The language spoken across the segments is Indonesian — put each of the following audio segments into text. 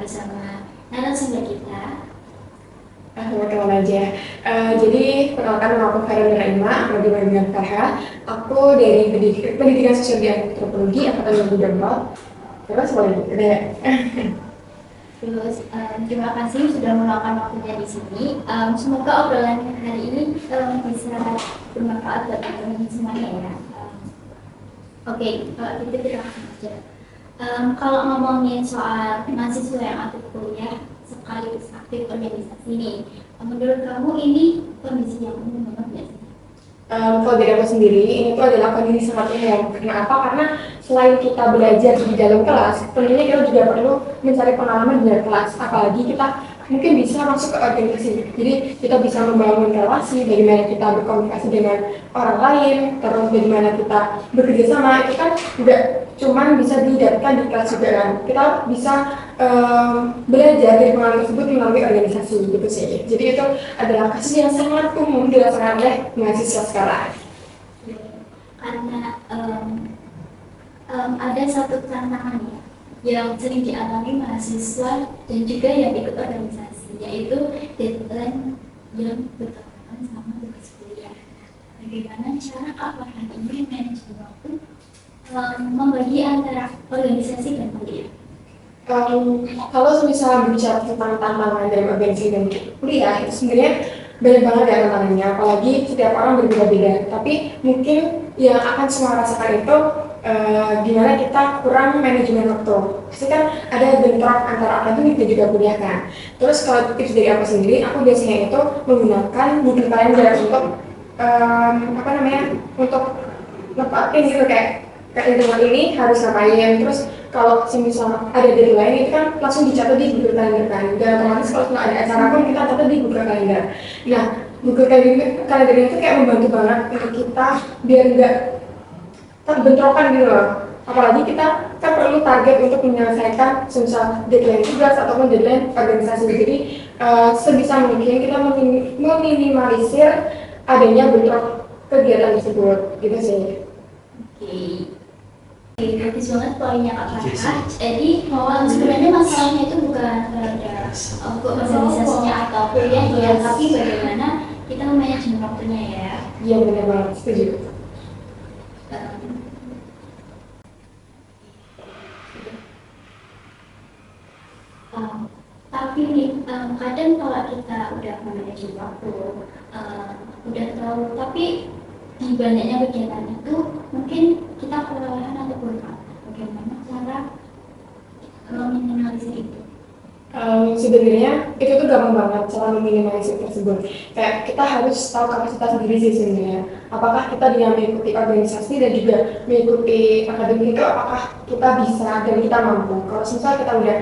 bersama narasumber kita. Kenalan aja. Jadi perkenalkan, nama aku Farah Nuraima, aku dengan Farha. Aku dari pendidikan sosial dan antropologi Angkatan 2024. Terus boleh udah. Terus terima kasih sudah meluangkan waktunya di sini. Semoga obrolan hari ini bisa bermanfaat buat teman-teman semuanya ya. Oke, kalau gitu kita langsung aja. Kalau ngomongin soal mahasiswa yang aktif kuliah sekaligus aktif organisasi nih, menurut kamu ini kondisi yang umum banget nggak sih? Kalau dari aku sendiri, ini tuh adalah kondisi sangat umum. Kenapa? Karena selain kita belajar di dalam kelas, tentunya kita juga perlu mencari pengalaman di luar kelas. Apalagi kita mungkin bisa masuk ke organisasi. Jadi kita bisa membangun relasi, bagaimana kita berkomunikasi dengan orang lain, terus bagaimana kita bekerja sama. Itu kan juga cuman bisa didapatkan di kelas juga kan. Kita bisa belajar dari pengalaman tersebut melalui organisasi gitu sih. Jadi itu adalah kasus yang sangat umum dirasakan oleh mahasiswa sekarang. Karena ada satu tantangan ya yang sering dialami mahasiswa dan juga yang ikut organisasi, yaitu deadline yang bertepatan sama tugas kuliah. Bagaimana cara Kak Farhan ini manajemen waktu membagi antara organisasi dan kuliah? Kalau misalnya berbicara tentang tantangan dalam organisasi dan kuliah, itu sebenarnya banyak banget ya tantangannya, apalagi setiap orang berbeda-beda. Tapi mungkin yang akan semua rasakan itu gimana kita kurang manajemen waktu. Pasti kan ada bentrok antara akademik dan juga kuliah kan. Terus kalau tips dari aku sendiri, aku biasanya itu menggunakan Google Calendar untuk untuk nepatin gitu, kayak interval ini harus ngapain. Terus kalau misal ada deadline itu kan langsung dicatat di Google Calendar kan, dan otomatis kalau ada acara pun kita catat di Google Calendar. Nah, Google Calendar itu kayak membantu banget untuk kita biar nggak terbentrokan gitu loh. Apalagi kita kan perlu target untuk menyelesaikan misal deadline tugas ataupun deadline organisasi. Jadi sebisa mungkin kita meminimalisir adanya bentrok kegiatan tersebut gitu sih. Oke, bagus banget poinnya Kak Farha. Jadi sebenarnya masalahnya itu bukan pada organisasinya atau kuliah ya, tapi bagaimana kita manajemen waktunya ya. Iya, benar banget, setuju. Tapi nih, kadang kalau kita udah manajemen waktu, udah tahu, tapi di banyaknya kegiatan itu mungkin kita kelelahan atau burnout. Bagaimana cara meminimalisir itu? Sebenarnya itu tuh gampang banget cara meminimalisir tersebut. Kayak kita harus tahu kapasitas diri sih sebenarnya. Apakah kita dengan mengikuti organisasi dan juga mengikuti akademik itu, apakah kita bisa dan kita mampu. Kalau misal kita udah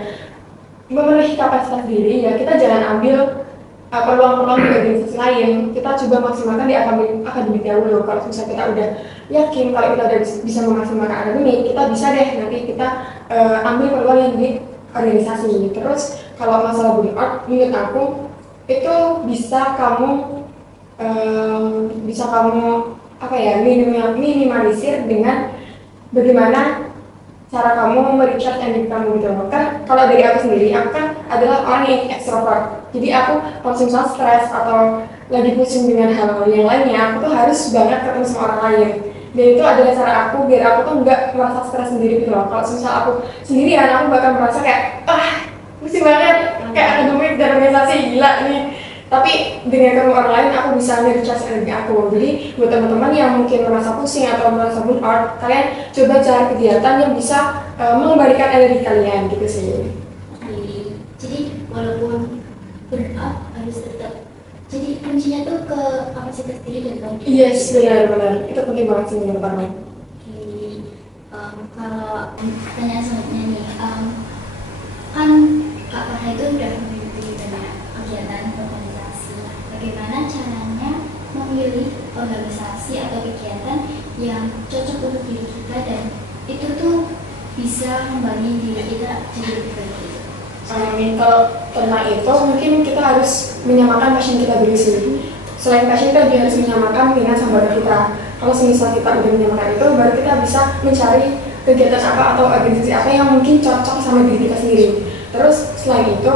memenuhi kapasitas diri, ya kita jangan ambil peluang-peluang di organisasi lain. Kita coba maksimalkan di akademik dahulu. Kalau misalnya kita udah yakin kalau kita udah bisa memaksimalkan akademik, kita bisa deh nanti kita ambil peluang yang di organisasi. Terus kalau masalah burnout, menurut aku itu bisa kamu minimalisir dengan bagaimana cara kamu merecharge energi kamu gitu loh. Kan kalau dari aku sendiri, aku kan adalah orang yang extrovert. Jadi aku kalau misalnya stres atau lagi pusing dengan hal-hal yang lainnya, aku tuh harus banget ketemu sama orang lain. Dan itu adalah cara aku biar aku tuh nggak merasa stres sendiri gitu loh. Kalau misalnya aku sendirian, aku bakal merasa kayak pusing banget, kayak akademik dan organisasi gila nih. Tapi dengan ketemu orang lain, aku bisa nge-recharge energi aku. Jadi buat teman-teman yang mungkin merasa pusing atau merasa burnout, kalian coba cari kegiatan yang bisa mengembalikan energi kalian gitu sih. Jadi walaupun burnout harus tetap. Jadi kuncinya tuh ke kapasitas diri dan kamu. Yes, benar-benar. Itu penting banget sih menurut aku. Kalau pertanyaan selanjutnya nih, kan Kak Farha itu udah mengikuti banyak kegiatan organisasi. Bagaimana caranya memilih organisasi atau kegiatan yang cocok untuk diri kita dan itu tuh bisa membangun diri kita jadi lebih baik? Kalau tentang itu mungkin kita harus menyamakan passion kita dulu sih. Selain passion, kita juga harus menyamakan minat sama bakat kita. Kalau semisal kita udah menyamakan itu, baru kita bisa mencari kegiatan apa atau organisasi apa yang mungkin cocok sama diri kita sendiri. Terus selain itu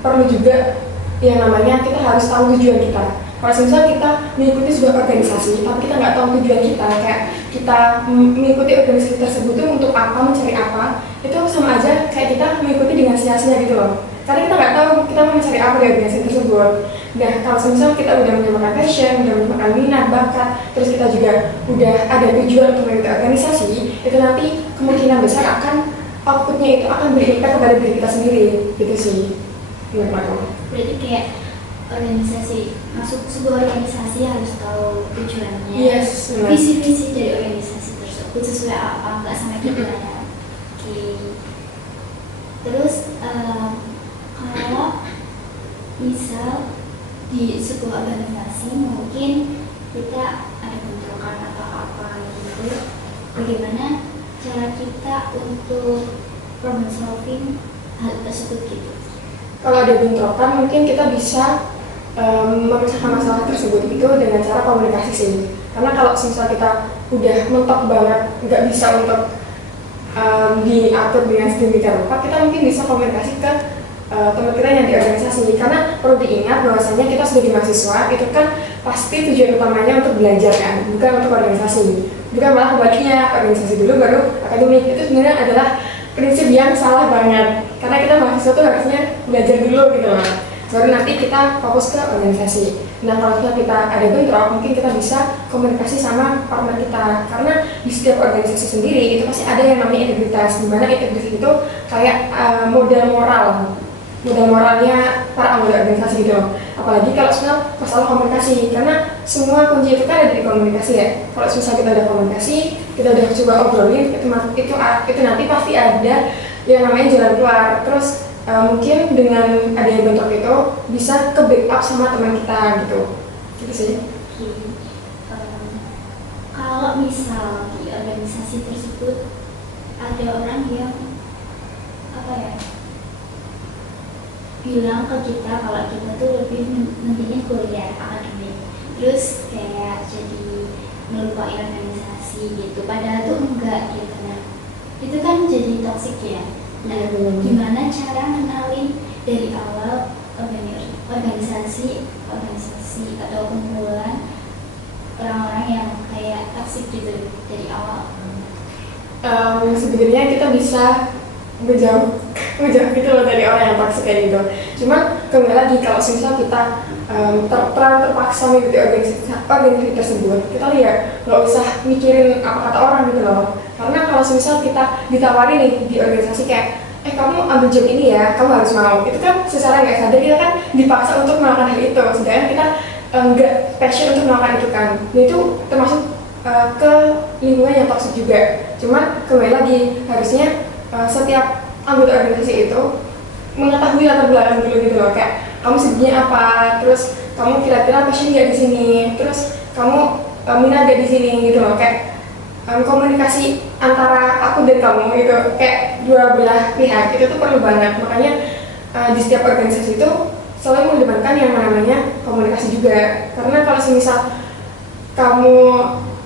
perlu juga yang namanya kita harus tahu tujuan kita. Kalau misalnya kita mengikuti sebuah organisasi, tapi kita nggak tahu tujuan kita, kayak kita mengikuti organisasi tersebut itu untuk apa, mencari apa, itu sama aja kayak kita mengikuti dengan sia-sia gitu loh. Karena kita nggak tahu kita mau mencari apa dari organisasi tersebut. Nah, kalau misalnya kita udah menemukan passion, udah menemukan minat, bakat, terus kita juga udah ada tujuan untuk mengikuti organisasi, itu nanti kemungkinan besar akan outputnya itu akan berimpact kepada diri kita sendiri, gitu sih. Menurut aku. Berarti kayak organisasi, masuk sebuah organisasi harus tahu tujuannya, Yes, visi-visi dari organisasi tersebut sesuai apa, nggak sama kita ya. Oke. Terus kalau misal di sebuah organisasi mungkin kita ada bentrokan atau apa gitu, bagaimana cara kita untuk problem solving hal tersebut gitu? Kalau ada bentrokan mungkin kita bisa memecahkan masalah tersebut itu dengan cara komunikasi sih. Karena kalau misalnya kita udah mentok banget nggak bisa untuk diatur dengan sedemikian rupa, kita mungkin bisa komunikasi ke teman kita yang di organisasi. Karena perlu diingat bahwasanya kita sebagai mahasiswa itu kan pasti tujuan utamanya untuk belajar kan, bukan untuk organisasi. Bukan malah kebaliknya, organisasi dulu baru akademik. Itu sebenarnya adalah prinsip yang salah banget. Karena kita mahasiswa tuh harusnya belajar dulu gitu loh, baru nanti kita fokus ke organisasi. Nah, kalau kita ada bentrok, mungkin kita bisa komunikasi sama partner kita. Karena di setiap organisasi sendiri itu pasti ada yang namanya integritas, di mana integritas itu kayak modal moralnya para anggota organisasi gitu loh. Apalagi kalau soal masalah komunikasi, karena semua kunci itu kan ada di komunikasi ya. Kalau misalnya kita ada komunikasi, kita udah coba obrolin, itu nanti pasti ada yang namanya jalan keluar. Terus mungkin dengan adanya bentrok itu bisa ke backup sama teman kita gitu sih. Kalau misal di organisasi tersebut ada orang yang apa ya, bilang ke kita kalau kita tuh lebih mentingin kuliah akademik, terus kayak jadi melupakan organisasi gitu, padahal tuh enggak gitu. Nah, itu kan jadi toksik ya. Nah, gimana cara mengenalin dari awal organisasi atau kumpulan orang-orang yang kayak toksik gitu dari awal? Sebenarnya kita bisa menjauh gitu loh dari orang yang toksik kayak gitu. Cuma kembali lagi, kalau misal kita terpaksa mengikuti organisasi tersebut, kita lihat nggak usah mikirin apa kata orang gitu loh. Karena kalau misal kita ditawari nih di organisasi kayak kamu ambil job ini ya, kamu harus mau, itu kan secara nggak sadar kita kan dipaksa untuk melakukan hal itu, sedangkan kita nggak passion untuk melakukan itu kan. Nah, itu termasuk ke lingkungan yang toksik juga. Cuma kembali lagi, harusnya setiap anggota organisasi itu mengetahui latar belakang dulu gitu loh, kayak kamu sibuknya apa, terus kamu kira-kira passion nggak di sini, terus kamu minat nggak di sini gitu loh, kayak komunikasi antara aku dan kamu gitu, kayak dua belah pihak itu tuh perlu banget. Makanya di setiap organisasi itu selalu mengedepankan yang namanya komunikasi juga. Karena kalau semisal kamu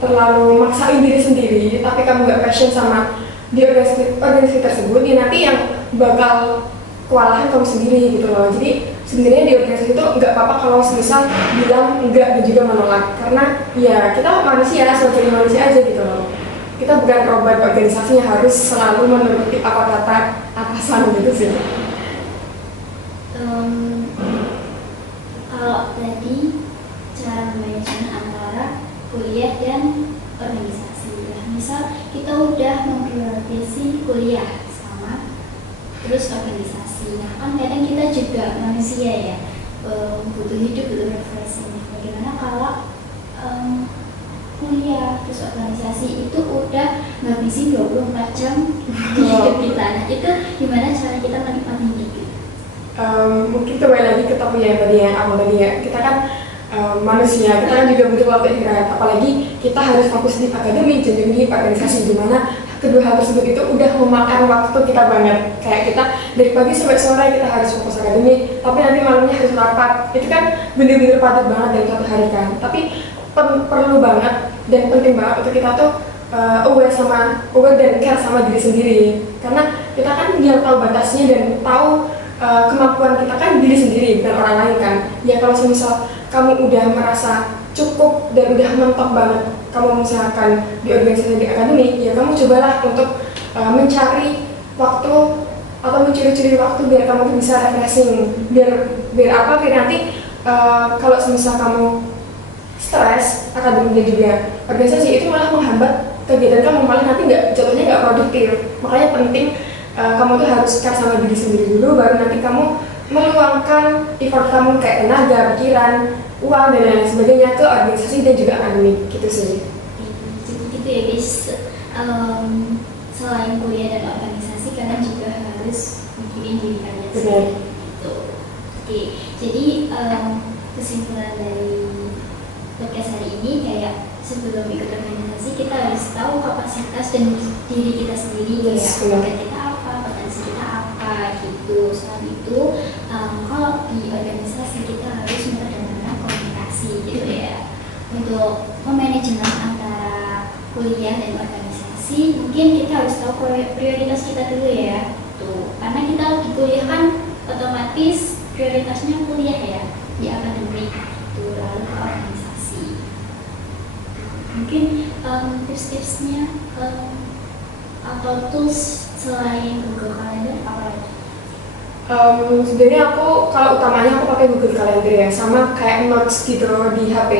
terlalu maksain diri sendiri tapi kamu nggak passion sama di organisasi tersebut, ya nanti yang bakal kewalahan kamu sendiri gitu loh. Jadi sebenarnya di organisasi itu nggak apa-apa kalau misal bilang enggak dan juga menolak, karena ya kita manusia, sebagai manusia aja gitu loh. Kita bukan robot organisasi yang harus selalu menuruti apa kata atasan gitu sih. Kalau tadi cara memanajemen antara kuliah dan organisasi, nah, misal kita udah memprioritaskan kuliah sama terus organisasi. Nah, kan kadang kita juga manusia ya, butuh hidup, butuh refreshing. Bagaimana kalau kuliah terus organisasi itu udah ngabisin 24 jam di hidup kita? Nah, itu gimana cara kita menikmati hidup? Mungkin kembali lagi ke topik yang tadi ya, kita kan manusia, kita kan juga butuh waktu istirahat. Apalagi kita harus fokus di akademik dan juga di organisasi, dimana kedua hal tersebut itu udah memakan waktu kita banget. Kayak kita dari pagi sampai sore kita harus fokus akademik, tapi nanti malamnya harus rapat. Itu kan bener-bener padat banget dalam satu hari kan. Tapi perlu banget dan penting banget untuk kita tuh aware dan care sama diri sendiri. Karena kita kan yang tahu batasnya dan tahu kemampuan kita kan diri sendiri bukan orang lain kan. Ya kalau misal kamu udah merasa cukup dan udah mentok banget kamu misalkan di organisasi di akademik, ya kamu cobalah untuk mencari waktu atau mencuri-curi waktu biar kamu tuh bisa refreshing, biar apa, biar nanti kalau misal kamu stres akademik dan juga organisasi itu malah menghambat kegiatan kamu, malah nanti jatuhnya nggak produktif. Makanya penting kamu tuh harus care sama diri sendiri dulu, baru nanti kamu meluangkan effort kamu kayak tenaga, pikiran, uang dan lain sebagainya ke organisasi dan juga akademik gitu sih. Jadi gitu ya guys. Selain kuliah dan organisasi, kalian juga harus mikirin diri kalian sendiri. Gitu. Oke, jadi kesimpulan dari podcast hari ini kayak sebelum ikut organisasi kita harus tahu kapasitas dan diri kita sendiri, kayak bakat kita apa, potensi kita apa gitu. Selain itu kalau di organisasi kita harus memperdalam komunikasi gitu ya, untuk memanajemen antara kuliah dan organisasi. Mungkin kita harus tahu prioritas kita dulu ya tuh, karena kita di kuliah kan otomatis prioritasnya kuliah ya, di akademik tuh, lalu ke organisasi. Mungkin tips-tipsnya atau tools selain Google Calendar apa lagi? Sebenarnya aku kalau utamanya aku pakai Google Calendar ya, sama kayak notes gitu di HP,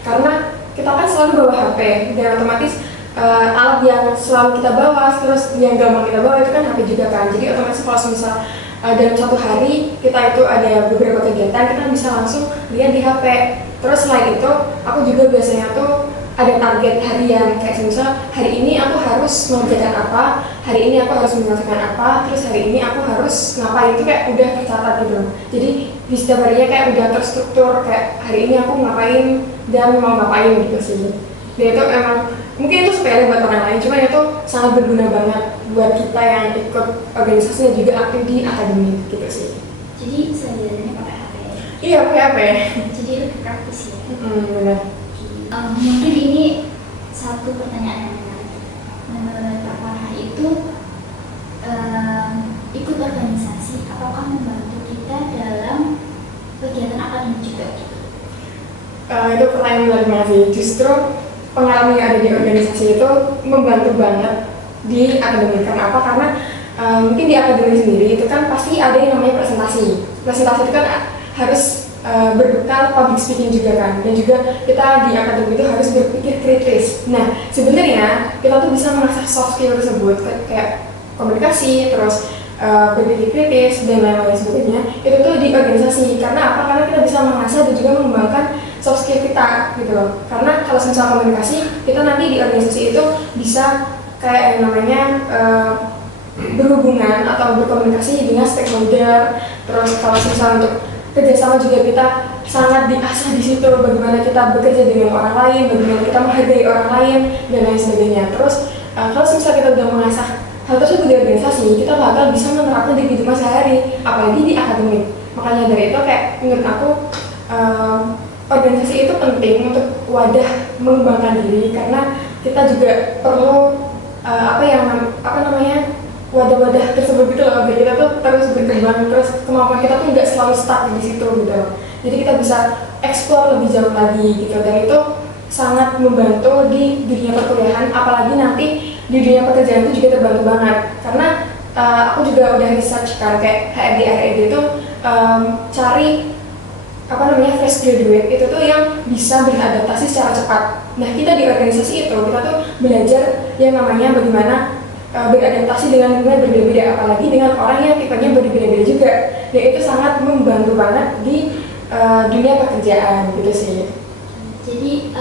karena kita kan selalu bawa HP dan otomatis alat yang selalu kita bawa, terus yang gampang kita bawa itu kan HP juga kan. Jadi otomatis kalau misal dalam satu hari kita itu ada beberapa kegiatan, kita bisa langsung lihat di HP. Terus selain itu aku juga biasanya tuh ada target harian, kayak misal hari ini aku harus mengerjakan apa, hari ini aku harus menyelesaikan apa, terus hari ini aku harus ngapain, itu kayak udah tercatat gitu. Jadi di setiap harinya kayak udah terstruktur, kayak hari ini aku ngapain dan mau ngapain gitu sih. Dan itu emang mungkin itu sepele buat orang lain, cuma itu sangat berguna banget buat kita yang ikut organisasi dan juga aktif di akademik gitu sih. Jadi sehari-harinya pakai HP. Iya, pakai HP. Jadi lebih praktis ya. Benar. Mungkin ini satu pertanyaan yang menarik. Menurut Pak Farhan itu ikut organisasi apakah membantu kita dalam kegiatan akademik juga gitu? Itu pertanyaan menarik banget sih. Justru pengalaman yang ada di organisasi itu membantu banget di akademik. Kenapa? Karena mungkin di akademik sendiri itu kan pasti ada yang namanya presentasi. Presentasi itu kan harus berbekal public speaking juga kan, dan juga kita di akademik itu harus berpikir kritis. Nah sebenarnya kita tuh bisa mengasah soft skill tersebut kayak komunikasi, terus berpikir kritis dan lain-lain sebagainya, itu tuh di organisasi. Karena apa? Karena kita bisa mengasah dan juga mengembangkan soft skill kita gitu. Karena kalau misalnya komunikasi, kita nanti di organisasi itu bisa kayak yang namanya berhubungan atau berkomunikasi dengan stakeholder. Terus kalau misalnya untuk kerjasama juga kita sangat diasah di situ, bagaimana kita bekerja dengan orang lain, bagaimana kita menghargai orang lain dan lain sebagainya. Terus kalau misalnya kita udah mengasah hal tersebut di organisasi, kita bakal bisa menerapkan di kehidupan sehari, apalagi di akademik. Makanya dari itu kayak menurut aku organisasi itu penting untuk wadah mengembangkan diri, karena kita juga perlu wadah-wadah tersebut gitu loh, biar kita tuh terus berkembang, terus kemampuan kita tuh nggak selalu stuck di situ gitu. Jadi kita bisa explore lebih jauh lagi gitu, dan itu sangat membantu di dunia perkuliahan, apalagi nanti di dunia pekerjaan itu juga terbantu banget. Karena aku juga udah research kan, kayak HRD itu cari fresh graduate itu tuh yang bisa beradaptasi secara cepat. Nah kita di organisasi itu kita tuh belajar yang namanya bagaimana beradaptasi dengan lingkungan berbeda-beda, apalagi dengan orang yang tipenya berbeda-beda juga. Dan itu sangat membantu banget di dunia pekerjaan gitu sih. Jadi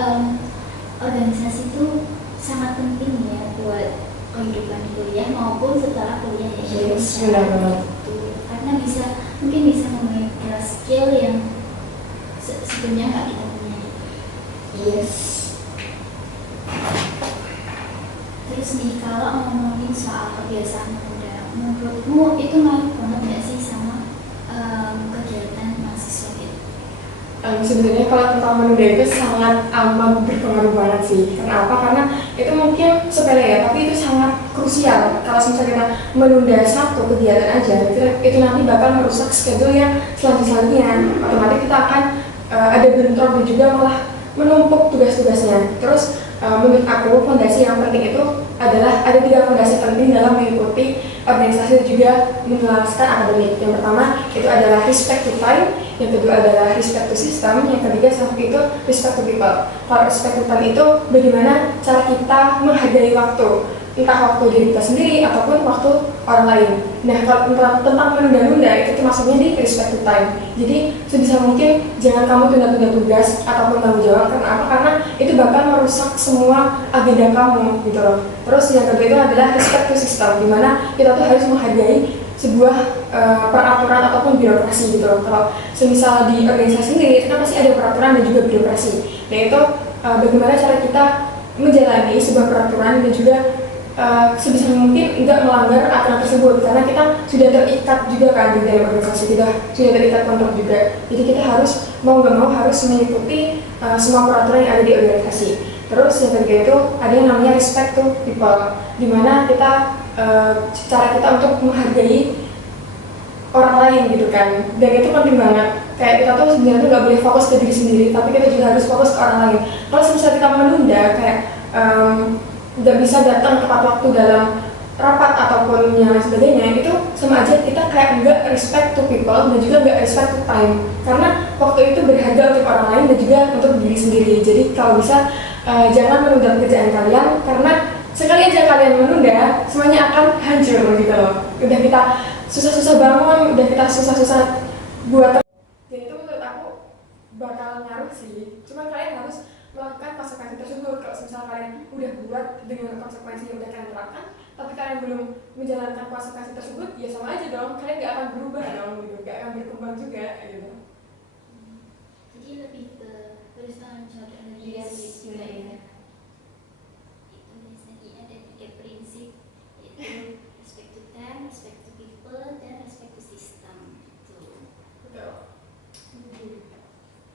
organisasi itu sangat penting ya buat kehidupan kuliah maupun setelah kuliah ya. Yes, benar-benar. Karena mungkin bisa memiliki skill yang sebelumnya nggak kita punya. Yes. Terus nih kalau ngomongin soal kebiasaan muda, menurutmu itu ngaruh banget nggak sih sama kegiatan mahasiswa itu? Sebenarnya kalau tentang menunda itu sangat amat berpengaruh banget sih. Kenapa? Karena itu mungkin sepele ya, tapi itu sangat krusial. Kalau misalnya kita menunda satu kegiatan aja, itu nanti bakal merusak schedule yang selanjutnya. Otomatis kita akan ada bentrok dan juga malah menumpuk tugas-tugasnya. Terus menurut aku fondasi yang penting itu adalah ada 3 fondasi penting dalam mengikuti organisasi dan juga menjelaskan akademik. Yang pertama itu adalah respect to time, yang kedua adalah respect to system, yang ketiga itu respect to people. Kalau respect to time itu bagaimana cara kita menghargai waktu, entah waktu diri kita sendiri ataupun waktu orang lain. Nah, kalau tentang menunda-nunda itu maksudnya di respect to time. Jadi sebisa mungkin jangan kamu tunda-tunda tugas ataupun tanggung jawab. Karena apa? Karena itu bakal merusak semua agenda kamu gitu loh. Terus yang kedua itu adalah respect to system, di mana kita tuh harus menghargai sebuah peraturan ataupun birokrasi gitu loh. Kalau semisal di organisasi sendiri itu kan pasti ada peraturan dan juga birokrasi. Nah itu bagaimana cara kita menjalani sebuah peraturan dan juga sebisa mungkin tidak melanggar aturan tersebut, karena kita sudah terikat juga kan di dalam organisasi, kita sudah terikat kontrak juga. Jadi kita harus mau nggak mau harus mengikuti semua peraturan yang ada di organisasi. Terus yang ketiga itu ada yang namanya respect to people, dimana kita cara kita untuk menghargai orang lain gitu kan, dan itu penting banget. Kayak kita tuh sebenarnya tuh nggak boleh fokus ke diri sendiri, tapi kita juga harus fokus ke orang lain. Kalau misalnya kita menunda kayak nggak bisa datang tepat waktu dalam rapat ataupun yang sebagainya, itu sama aja kita kayak nggak respect to people dan juga nggak respect to time, karena waktu itu berharga untuk orang lain dan juga untuk diri sendiri. Jadi kalau bisa jangan menunda pekerjaan kalian, karena sekali aja kalian menunda semuanya akan hancur gitu loh. Udah kita susah-susah bangun, udah kita susah-susah buat, jadi itu menurut aku bakal ngaruh sih. Cuma kalian harus melakukan konsekuensi tersebut. Kalau misalnya kalian udah buat dengan konsekuensi yang udah kalian terapkan, tapi kalian belum menjalankan konsekuensi tersebut, ya sama aja dong, kalian gak akan berubah dong gitu, gak akan berkembang juga gitu. Jadi lebih ke harus tanggung jawab dari diri juga ya. Itu biasanya ada 3 prinsip, yaitu respect to time, respect to people, dan respect to system. Betul.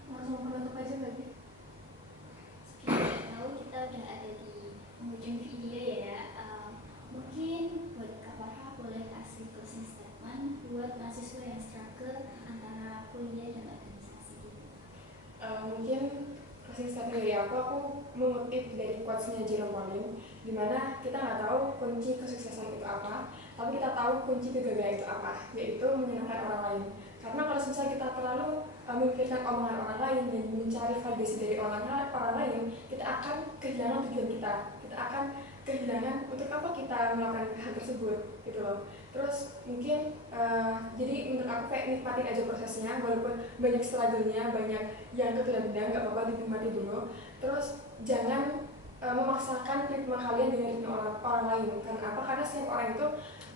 Langsung penutup aja lagi. Tahu kita udah ada di penghujung video ya. Mungkin buat Kak Farha boleh kasih closing statement buat mahasiswa yang struggle antara kuliah dan organisasi gitu. Mungkin closing statement dari aku mengutip dari quotes-nya Jerome Pauline, dimana kita nggak tahu kunci kesuksesan itu apa, tapi kita tahu kunci kegagalan itu apa, yaitu menyenangkan orang lain. Karena kalau misalnya kita terlalu memikirkan omongan orang lain dan mencari validasi dari orang lain, kita akan kehilangan tujuan kita akan kehilangan untuk apa kita melakukan hal tersebut gitu loh. Terus mungkin jadi menurut aku kayak nikmatin aja prosesnya, walaupun banyak struggle-nya, banyak yang ketunda, nggak apa-apa, dinikmati dulu. Terus jangan memaksakan ritme kalian dengan ritme orang lain. Karena apa? Karena setiap orang itu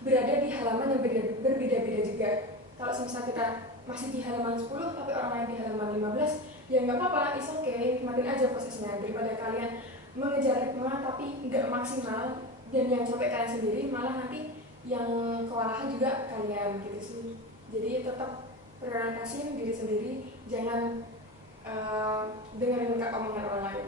berada di halaman yang berbeda-beda juga. Kalau misalnya kita masih di halaman 10 tapi orang lain di halaman 15, ya nggak apa-apa, it's okay, nikmatin aja prosesnya, daripada kalian mengejar ritme tapi nggak maksimal dan yang capek kalian sendiri, malah nanti yang kewalahan juga kalian gitu sih. Jadi tetap prioritasin diri sendiri, jangan dengerin omongan orang lain.